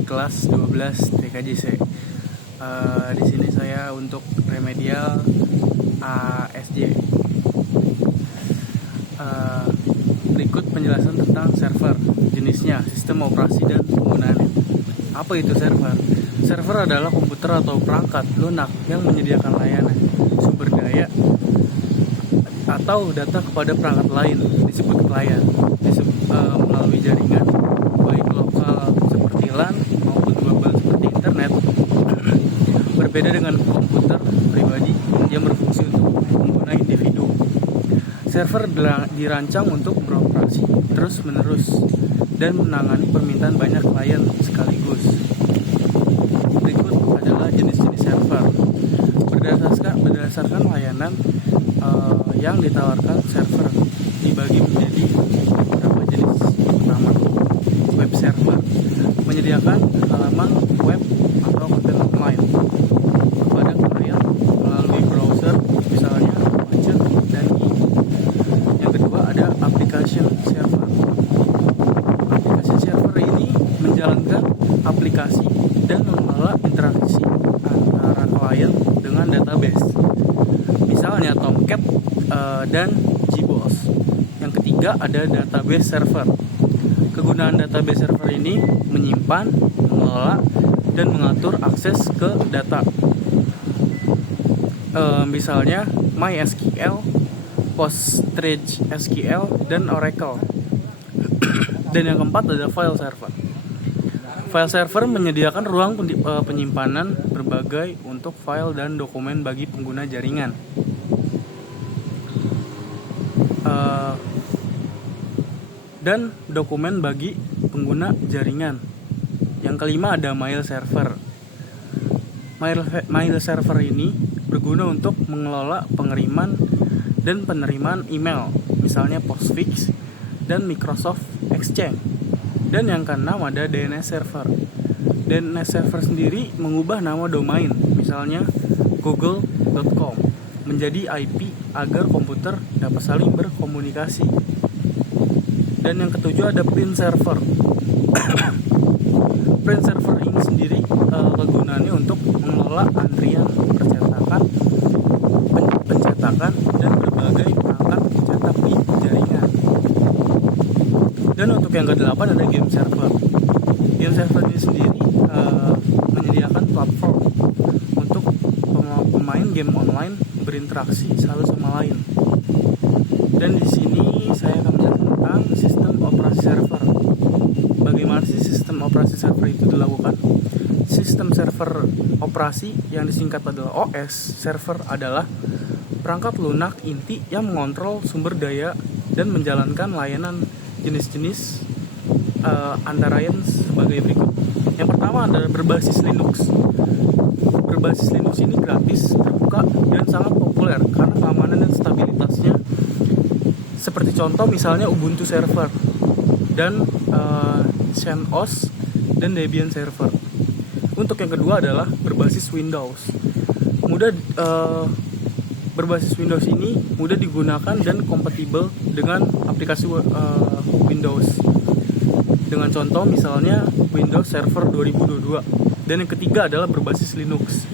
dari kelas 12 TKJC. Di sini saya untuk remedial ASJ. Berikut penjelasan tentang server, jenisnya, sistem operasi dan penggunaannya. Apa itu server? Server adalah komputer atau perangkat lunak yang menyediakan layanan, sumber daya, atau data kepada perangkat lain, disebut klien, melalui jaringan baik lokal seperti LAN maupun global seperti internet. Berbeda dengan komputer pribadi yang berfungsi untuk pengguna individu. Server dirancang untuk beroperasi terus-menerus dan menangani permintaan banyak klien sekaligus. Berikut adalah jenis-jenis server. Berdasarkan layanan yang ditawarkan, server dibagi menjadi beberapa jenis. Pertama, web server, menyediakan halaman web atau konten online kepada klien melalui browser, misalnya Pager dan IE. Yang kedua ada application server. Application server ini menjalankan aplikasi dan mengelola interaksi antara klien dengan database, misalnya Tomcat dan GBoss. Yang ketiga ada database server. Kegunaan database server ini menyimpan, mengelola, dan mengatur akses ke data, misalnya MySQL, PostgreSQL, dan Oracle. Dan yang keempat ada file server. File server menyediakan ruang penyimpanan berbagai untuk file dan dokumen bagi pengguna jaringan. Dan dokumen bagi pengguna jaringan. Yang kelima ada mail server. Mail server ini berguna untuk mengelola pengiriman dan penerimaan email, misalnya Postfix dan Microsoft Exchange. Dan yang keenam ada DNS server. DNS server sendiri mengubah nama domain, misalnya google.com, menjadi IP agar komputer dapat saling berkomunikasi. Dan yang ketujuh ada print server. Print server ini sendiri kegunaannya untuk mengelola antrian pencetakan dan berbagai perangkat cetak di jaringan. Dan untuk yang kedelapan ada game server. Game server ini sendiri menyediakan platform untuk pemain game online berinteraksi satu sama lain. Dan di sini saya akan menjelaskan tentang sistem operasi server. Bagaimana sih sistem operasi server itu dilakukan? Sistem server operasi yang disingkat adalah OS server adalah perangkat lunak inti yang mengontrol sumber daya dan menjalankan layanan jenis-jenis antara lain sebagai berikut. Yang pertama adalah berbasis Linux. Berbasis Linux ini gratis, terbuka, dan sangat populer karena keamanan dan stabilitasnya. Seperti contoh misalnya Ubuntu server dan CentOS dan Debian server. Untuk yang kedua adalah berbasis Windows. Berbasis Windows ini mudah digunakan dan kompatibel dengan aplikasi Windows. Dengan contoh misalnya Windows Server 2022. Dan yang ketiga adalah berbasis Linux.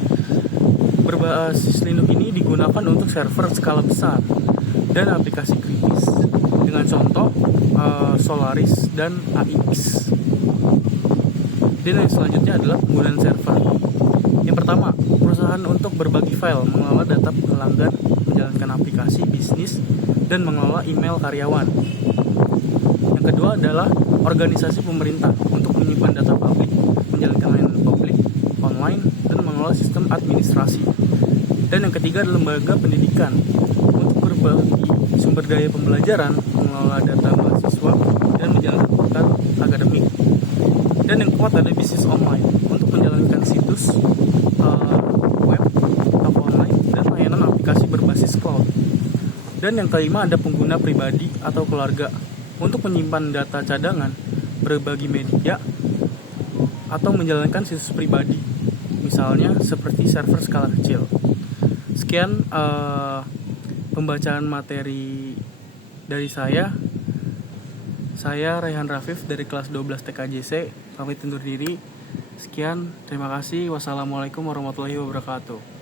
Berbasis Linux ini digunakan untuk server skala besar dan aplikasi kritis. Dengan contoh Solaris dan AIX. Dan yang selanjutnya adalah penggunaan server. Yang pertama, perusahaan untuk berbagi file, mengelola data pelanggan, menjalankan aplikasi bisnis, dan mengelola email karyawan. Yang kedua adalah organisasi pemerintah untuk menyimpan data publik, menjalankan layanan publik, online, dan mengelola sistem administrasi. Dan yang ketiga adalah lembaga pendidikan untuk berbagi sumber daya pembelajaran, mengelola data mahasiswa, dan menjalankan program akademik. Dan yang keempat ada bisnis online untuk menjalankan situs web, toko online, dan layanan aplikasi berbasis cloud. Dan yang kelima ada pengguna pribadi atau keluarga untuk menyimpan data cadangan, berbagi media, atau menjalankan situs pribadi, misalnya seperti server skala kecil. Sekian pembacaan materi dari saya. Saya Raihan Rafif dari kelas 12 TKJC, pamit undur diri. Sekian, terima kasih. Wassalamualaikum warahmatullahi wabarakatuh.